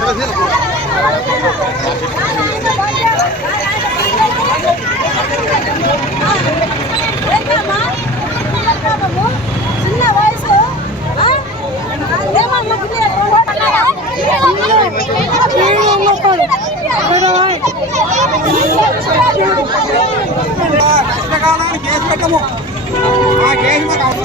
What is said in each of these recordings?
రోజులు కష్టకాలానికి కేసు పెట్టము ఆ కేసు మాకు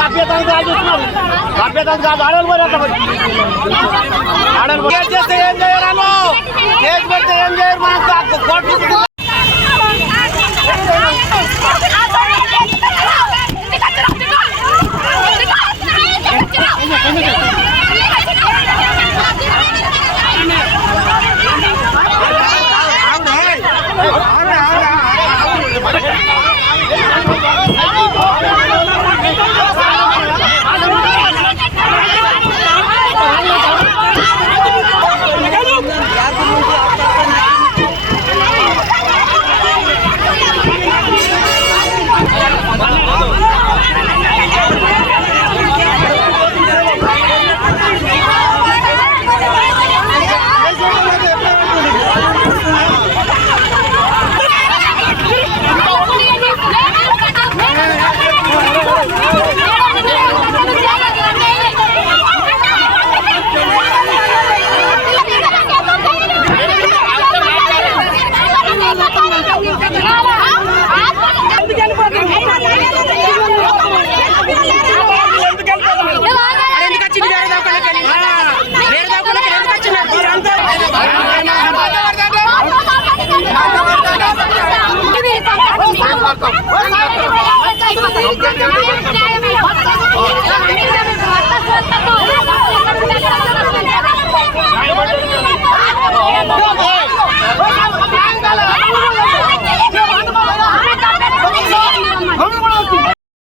తప్పేదానికి కాదు చూస్తున్నారు తప్పేదానికి కాదు ఆడలు పోయి Thank you.